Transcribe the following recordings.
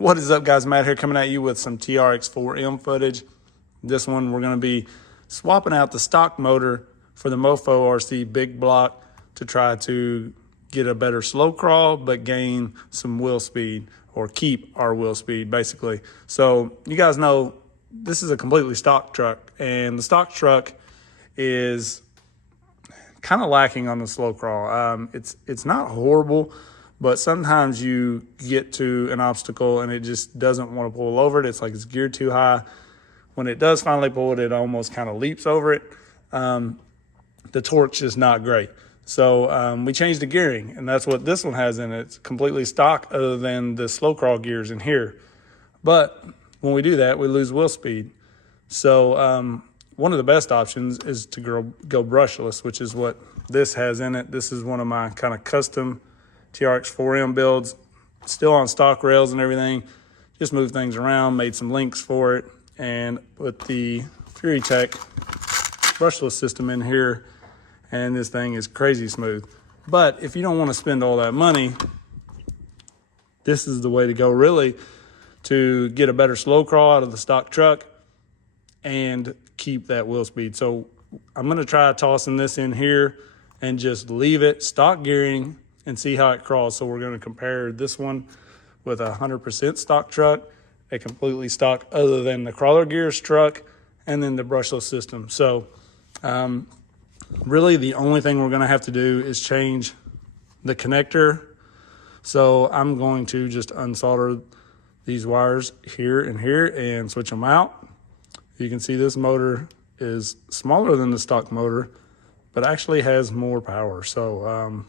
What is up, guys? Matt here, coming at you with some TRX4M footage. This one, we're going to be swapping out the stock motor for the MofoRC Big Block to try to get a better slow crawl, but gain some wheel speed, or keep our wheel speed, basically. So you guys know this is a completely stock truck, and the stock truck is kind of lacking on the slow crawl. It's not horrible, but sometimes you get to an obstacle and it just doesn't want to pull over it. It's like it's geared too high. When it does finally pull it, it almost kind of leaps over it. The torque's just not great. So we changed the gearing, and that's what this one has in it. It's completely stock other than the slow crawl gears in here. But when we do that, we lose wheel speed. So one of the best options is to go brushless, which is what this has in it. This is one of my kind of custom TRX4M builds, still on stock rails and everything. Just moved things around, made some links for it, and put the Furitek Brushless system in here, and this thing is crazy smooth. But if you don't want to spend all that money, this is the way to go, really, to get a better slow crawl out of the stock truck and keep that wheel speed. So I'm going to try tossing this in here and just leave it stock gearing and see how it crawls. So we're going to compare this one with a 100% stock truck, a completely stock other than the crawler gears truck, and then the brushless system. So really the only thing we're going to have to do is change the connector. So I'm going to just unsolder these wires here and here and switch them out. You can see this motor is smaller than the stock motor, but actually has more power. So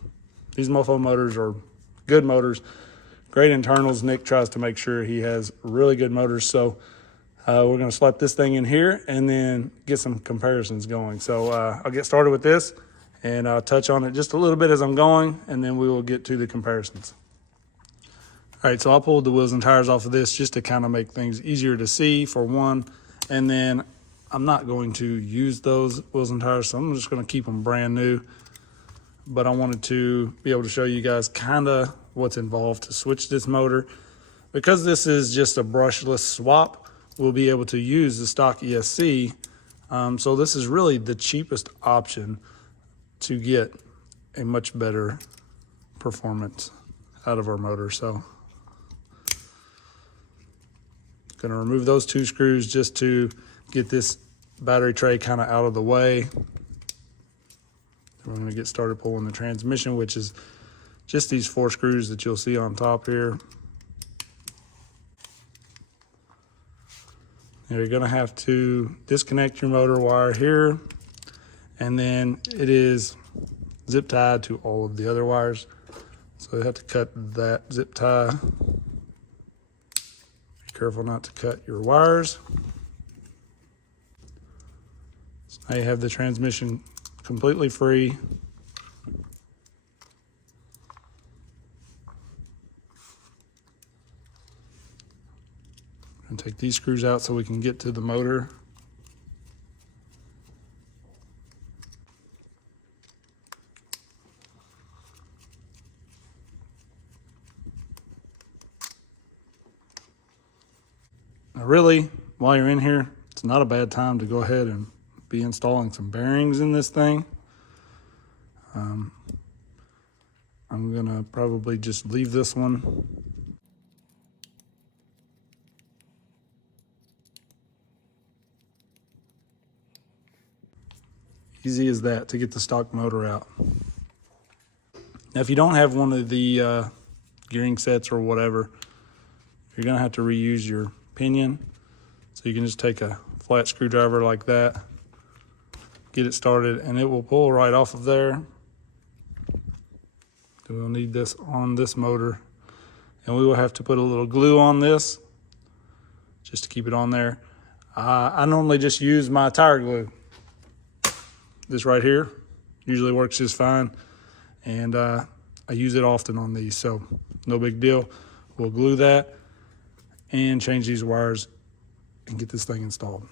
these Mofo motors are good motors, great internals. Nick tries to make sure he has really good motors. So we're going to slap this thing in here and then get some comparisons going. So I'll get started with this, and I'll touch on it just a little bit as I'm going, and then we will get to the comparisons. All right, so I pulled the wheels and tires off of this just to kind of make things easier to see, for one. And then I'm not going to use those wheels and tires, so I'm just going to keep them brand new. But I wanted to be able to show you guys kind of what's involved to switch this motor. Because this is just a brushless swap, we'll be able to use the stock ESC. So this is really the cheapest option to get a much better performance out of our motor. So going to remove those two screws just to get this battery tray kind of out of the way. We're going to get started pulling the transmission, which is just these 4 screws that you'll see on top here. Now you're going to have to disconnect your motor wire here, and then it is zip tied to all of the other wires. So you have to cut that zip tie. Be careful not to cut your wires. So now you have the transmission completely free. And take these screws out so we can get to the motor. Now really, while you're in here, it's not a bad time to go ahead and be installing some bearings in this thing. I'm gonna probably just leave this one. Easy as that to get the stock motor out. Now if you don't have one of the gearing sets or whatever, you're gonna have to reuse your pinion. So you can just take a flat screwdriver like that, get it started, and it will pull right off of there. We'll need this on this motor, and we will have to put a little glue on this just to keep it on there. I normally just use my tire glue. This right here usually works just fine, and I use it often on these, so no big deal. We'll glue that and change these wires and get this thing installed.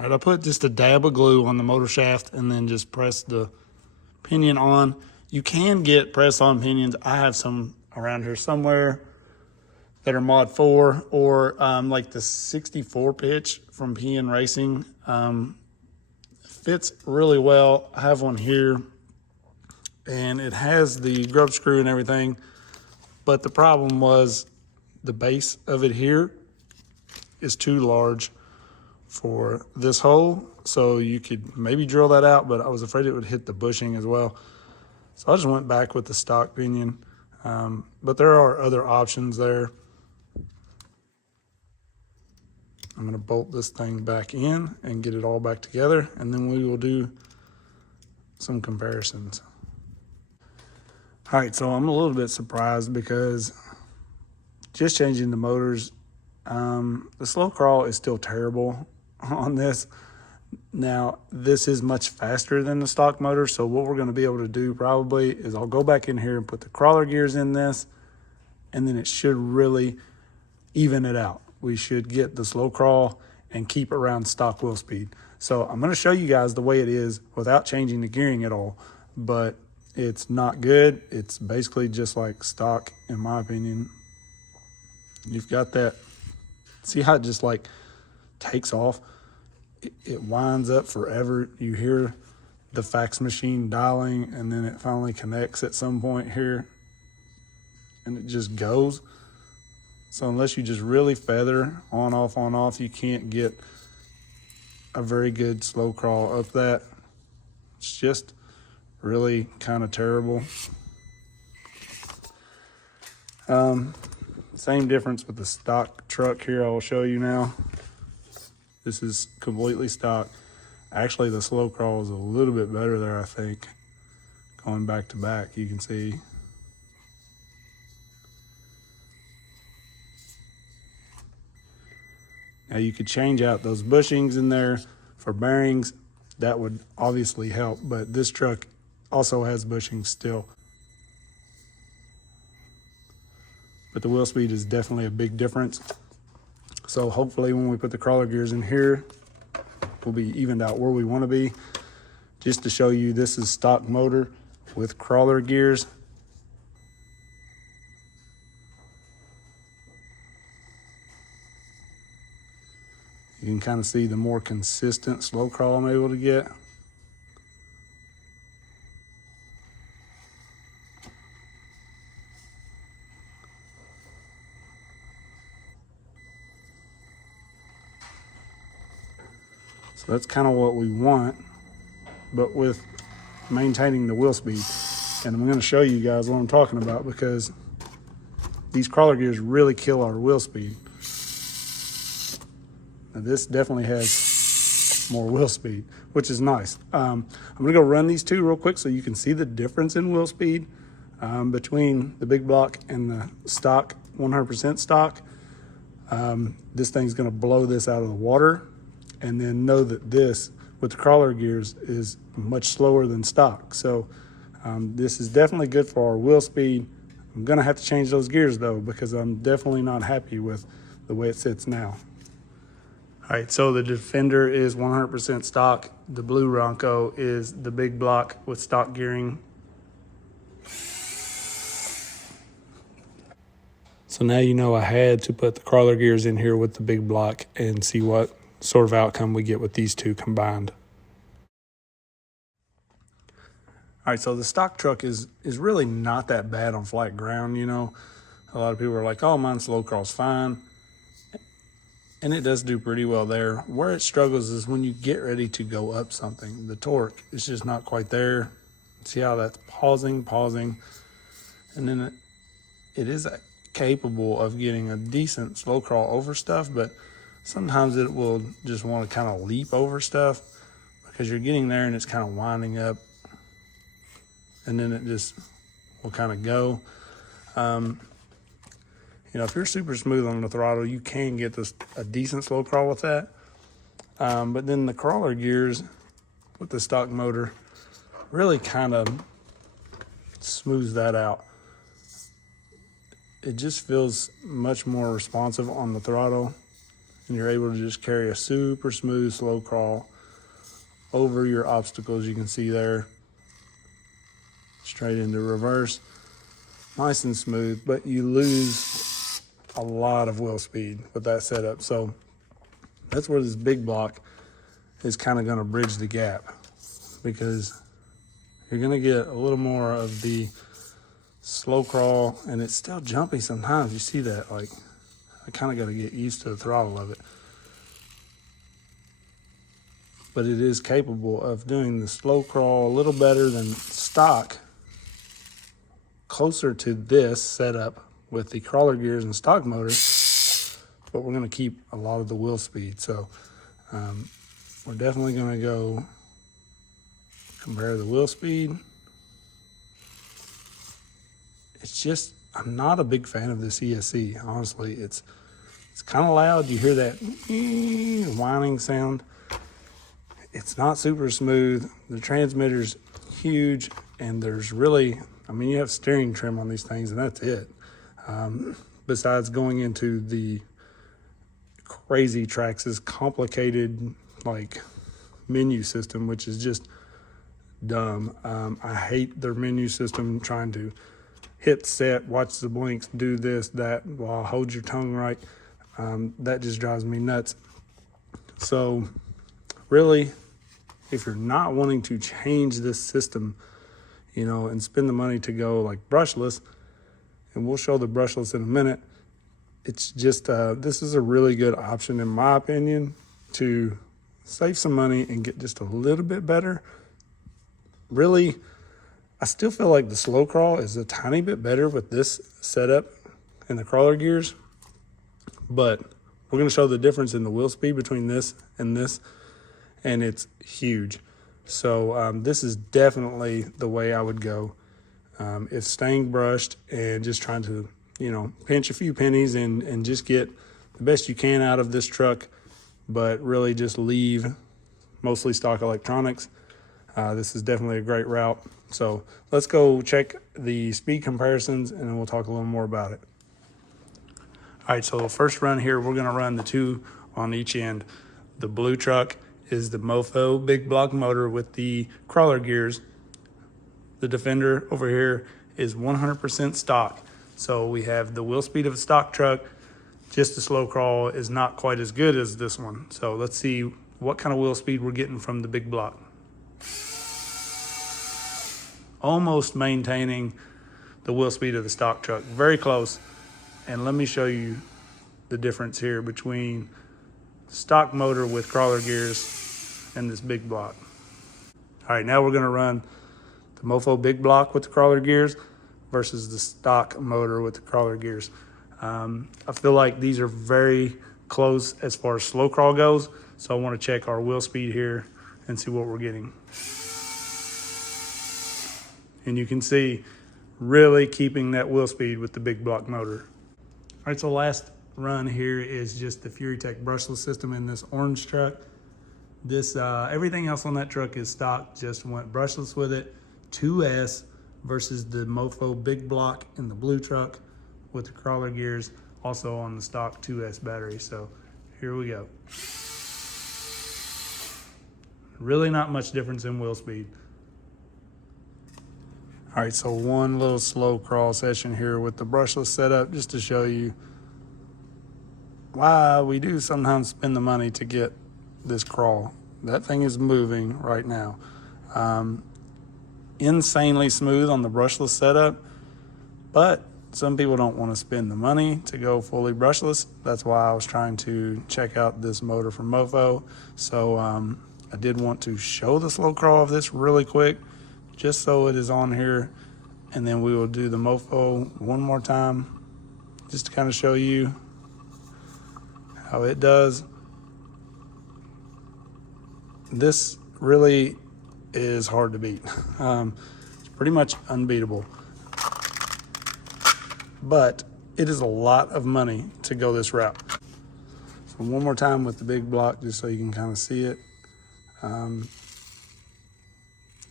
All right, I put just a dab of glue on the motor shaft and then just press the pinion on. You can get press-on pinions. I have some around here somewhere that are Mod 4 or like the 64 pitch from Pinion Racing. Fits really well. I have one here, and it has the grub screw and everything, but the problem was the base of it here is too large for this hole, so you could maybe drill that out, but I was afraid it would hit the bushing as well. So I just went back with the stock pinion, but there are other options there. I'm gonna bolt this thing back in and get it all back together, and then we will do some comparisons. All right, so I'm a little bit surprised because just changing the motors, the slow crawl is still terrible on this. Now, this is much faster than the stock motor, so what we're gonna be able to do probably is I'll go back in here and put the crawler gears in this, and then it should really even it out. We should get the slow crawl and keep around stock wheel speed. So I'm gonna show you guys the way it is without changing the gearing at all, but it's not good. It's basically just like stock, in my opinion. You've got that, see how it just like takes off? It winds up forever. You hear the fax machine dialing, and then it finally connects at some point here, and it just goes. So unless you just really feather on off, you can't get a very good slow crawl up that. It's just really kind of terrible. Same difference with the stock truck here. I will show you now. This is completely stock. Actually, the slow crawl is a little bit better there, I think. Going back to back, you can see. Now you could change out those bushings in there for bearings. That would obviously help, but this truck also has bushings still. But the wheel speed is definitely a big difference. So hopefully when we put the crawler gears in here, we'll be evened out where we want to be. Just to show you, this is stock motor with crawler gears. You can kind of see the more consistent slow crawl I'm able to get. So that's kind of what we want, but with maintaining the wheel speed. And I'm going to show you guys what I'm talking about, because these crawler gears really kill our wheel speed. Now this definitely has more wheel speed, which is nice. I'm gonna go run these two real quick so you can see the difference in wheel speed between the Big Block and the stock, 100% stock. This thing's gonna blow this out of the water, and then know that this, with the crawler gears, is much slower than stock. So this is definitely good for our wheel speed. I'm gonna have to change those gears though, because I'm definitely not happy with the way it sits now. All right, so the Defender is 100% stock. The Blue Bronco is the Big Block with stock gearing. So now you know I had to put the crawler gears in here with the Big Block and see what sort of outcome we get with these two combined. All right, so the stock truck is really not that bad on flat ground, you know. A lot of people are like, oh, mine slow crawl's fine. And it does do pretty well there. Where it struggles is when you get ready to go up something. The torque is just not quite there. See how that's pausing, and then it is capable of getting a decent slow crawl over stuff, but sometimes it will just want to kind of leap over stuff because you're getting there and it's kind of winding up, and then it just will kind of go. You know, if you're super smooth on the throttle, you can get a decent slow crawl with that. But then the crawler gears with the stock motor really kind of smooths that out. It just feels much more responsive on the throttle. and you're able to just carry a super smooth slow crawl over your obstacles. You can see there, straight into reverse, nice and smooth, but you lose a lot of wheel speed with that setup. So that's where this big block is kind of going to bridge the gap, because you're going to get a little more of the slow crawl, and it's still jumpy sometimes. You see that, like, I kind of got to get used to the throttle of it. But it is capable of doing the slow crawl a little better than stock, closer to this setup with the crawler gears and stock motor, but we're going to keep a lot of the wheel speed. So we're definitely going to go compare the wheel speed. It's just, I'm not a big fan of this ESC, honestly. It's kind of loud. You hear that whining sound. It's not super smooth. The transmitter's huge, and there's really, I mean, you have steering trim on these things, and that's it. Besides going into the crazy Traxxas complicated, like, menu system, which is just dumb. I hate their menu system, trying to hit set, watch the blinks, do this, that, while hold your tongue right. That just drives me nuts. So really, if you're not wanting to change this system, you know, and spend the money to go like brushless, and we'll show the brushless in a minute, it's just, this is a really good option, in my opinion, to save some money and get just a little bit better. Really, I still feel like the slow crawl is a tiny bit better with this setup and the crawler gears, but we're going to show the difference in the wheel speed between this, and it's huge. So this is definitely the way I would go if staying brushed and just trying to, you know, pinch a few pennies and just get the best you can out of this truck, but really just leave mostly stock electronics. This is definitely a great route. So let's go check the speed comparisons, and then we'll talk a little more about it. All right, so the first run here, we're gonna run the two on each end. The blue truck is the MofoRC Big Block motor with the crawler gears. The Defender over here is 100% stock. So we have the wheel speed of a stock truck, just the slow crawl is not quite as good as this one. So let's see what kind of wheel speed we're getting from the Big Block. Almost maintaining the wheel speed of the stock truck, very close. And let me show you the difference here between stock motor with crawler gears and this Big Block. All right, now we're gonna run the MofoRC Big Block with the crawler gears versus the stock motor with the crawler gears. I feel like these are very close as far as slow crawl goes, so I wanna check our wheel speed here and see what we're getting. And you can see really keeping that wheel speed with the Big Block motor. All right, so last run here is just the Furitek Brushless system in this orange truck. This everything else on that truck is stock, just went brushless with it. 2S versus the MofoRC Big Block in the blue truck with the crawler gears, also on the stock 2S battery. So here we go. Really not much difference in wheel speed. All right, so one little slow crawl session here with the brushless setup, just to show you why we do sometimes spend the money to get this crawl. That thing is moving right now. Insanely smooth on the brushless setup, but some people don't want to spend the money to go fully brushless. That's why I was trying to check out this motor from MofoRC. So I did want to show the slow crawl of this really quick, just so it is on here, and then we will do the MofoRC one more time, just to kind of show you how it does. This really is hard to beat. It's pretty much unbeatable, but it is a lot of money to go this route. So one more time with the Big Block, just so you can kind of see it.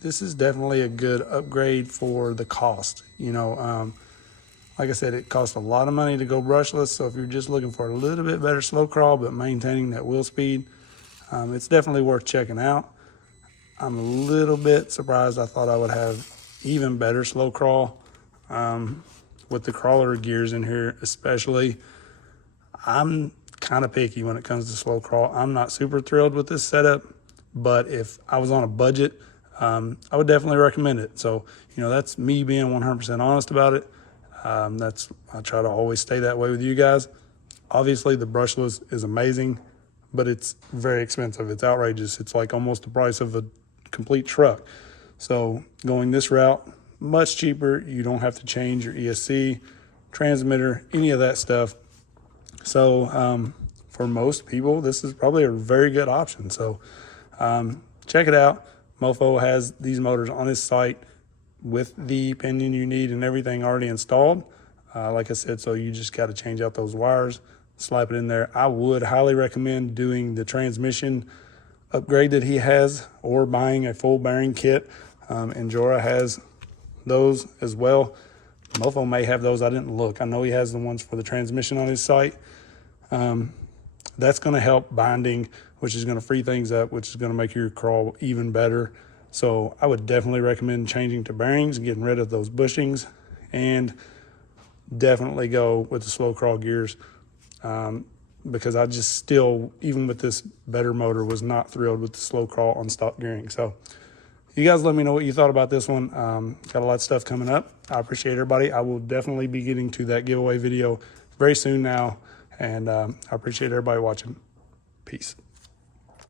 This is definitely a good upgrade for the cost. You know, Like I said, it costs a lot of money to go brushless, so if you're just looking for a little bit better slow crawl but maintaining that wheel speed, it's definitely worth checking out. I'm a little bit surprised. I thought I would have even better slow crawl with the crawler gears in here especially. I'm kind of picky when it comes to slow crawl. I'm not super thrilled with this setup, but if I was on a budget, I would definitely recommend it. So, you know, that's me being 100% honest about it. I try to always stay that way with you guys. Obviously, the brushless is amazing, but it's very expensive. It's outrageous. It's like almost the price of a complete truck. So going this route, much cheaper. You don't have to change your ESC, transmitter, any of that stuff. So for most people, this is probably a very good option. So check it out. Mofo has these motors on his site with the pinion you need and everything already installed. Like I said, so you just got to change out those wires, slap it in there. I would highly recommend doing the transmission upgrade that he has, or buying a full bearing kit. Injora has those as well. Mofo may have those. I didn't look. I know he has the ones for the transmission on his site. That's going to help binding, which is going to free things up, which is going to make your crawl even better. So I would definitely recommend changing to bearings and getting rid of those bushings, and definitely go with the slow crawl gears, because I just still, even with this better motor, was not thrilled with the slow crawl on stock gearing. So you guys let me know what you thought about this one. Got a lot of stuff coming up. I appreciate everybody. I will definitely be getting to that giveaway video very soon now, and I appreciate everybody watching. Peace.